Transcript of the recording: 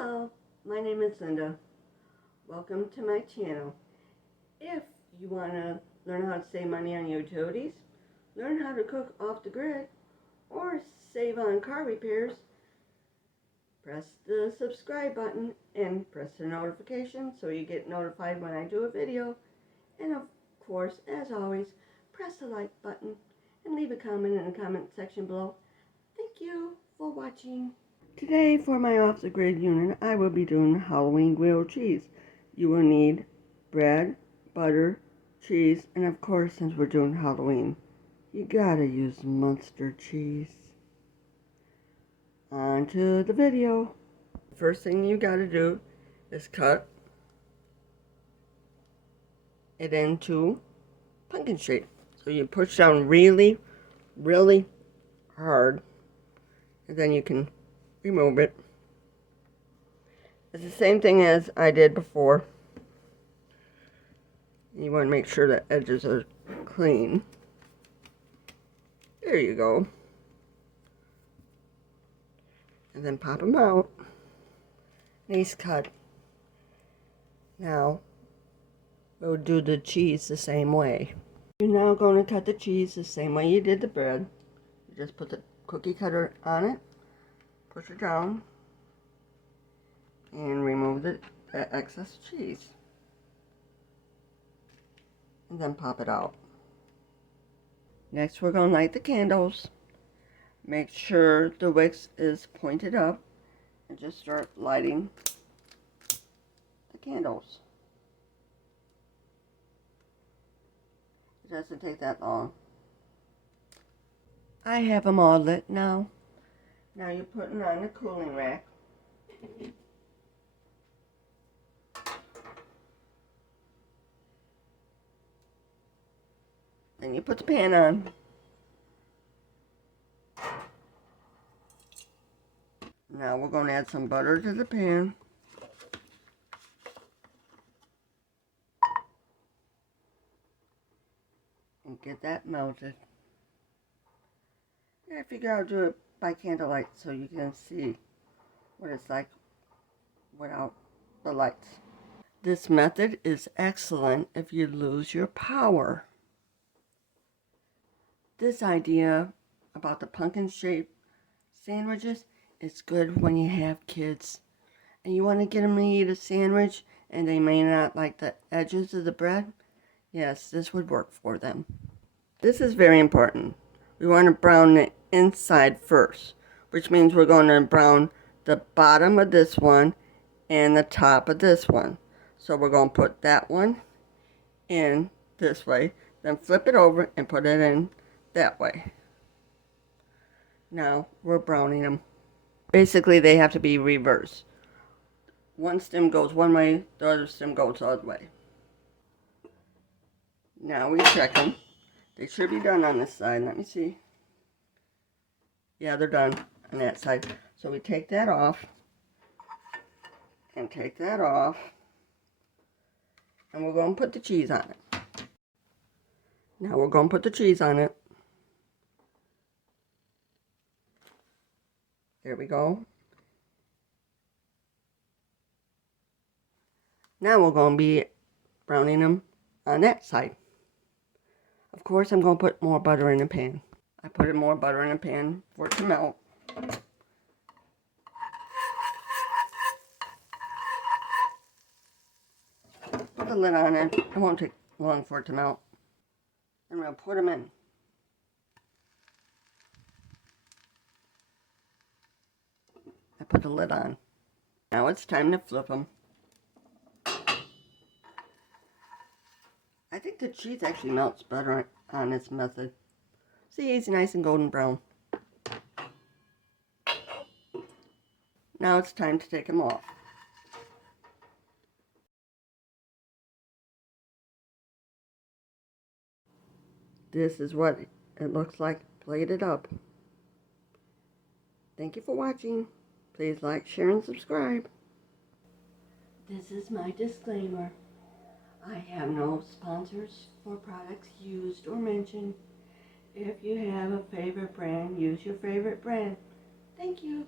Hello, my name is Linda. Welcome to my channel. If you want to learn how to save money on utilities, learn how to cook off the grid, or save on car repairs, press the subscribe button and press the notification so you get notified when I do a video. And of course, as always, press the like button and leave a comment in the comment section below. Thank you for watching. Today, for my off-the-grid unit, I will be doing Halloween grilled cheese. You will need bread, butter, cheese, and of course, since we're doing Halloween, you gotta use Muenster cheese. On to the video. First thing you gotta do is cut it into pumpkin shape. So you push down really, really hard, and then you can remove it. It's the same thing as I did before. You want to make sure the edges are clean. There you go. And then pop them out. Nice cut. Now, we'll do the cheese the same way. You're now going to cut the cheese the same way you did the bread. You just put the cookie cutter on it, push it down, and remove the excess cheese. And then pop it out. Next, we're going to light the candles. Make sure the wicks is pointed up and just start lighting the candles. It doesn't take that long. I have them all lit now. Now you're putting on the cooling rack. Then you put the pan on. Now we're going to add some butter to the pan. And get that melted. I figure I'll do it by candlelight so you can see what it's like without the lights. This method is excellent if you lose your power. This idea about the pumpkin-shaped sandwiches is good when you have kids and you want to get them to eat a sandwich and they may not like the edges of the bread. Yes, this would work for them. This is very important. We want to brown the inside first, which means we're going to brown the bottom of this one and the top of this one. So we're going to put that one in this way, then flip it over and put it in that way. Now we're browning them. Basically, they have to be reversed. One stem goes one way, the other stem goes the other way. Now we check them. They should be done on this side. Let me see. Yeah, they're done on that side. So we take that off and take that off. And we're going to put the cheese on it. Now we're going to put the cheese on it. There we go. Now we're going to be browning them on that side. Of course, I'm going to put more butter in the pan. I put more butter in the pan for it to melt. Put the lid on it. It won't take long for it to melt. And we'll put them in. I put the lid on. Now it's time to flip them. I think the cheese actually melts better on this method. See, it's nice and golden brown. Now it's time to take them off. This is what it looks like plated up. Thank you for watching. Please like, share, and subscribe. This is my disclaimer. I have no sponsors for products used or mentioned. If you have a favorite brand, use your favorite brand. Thank you.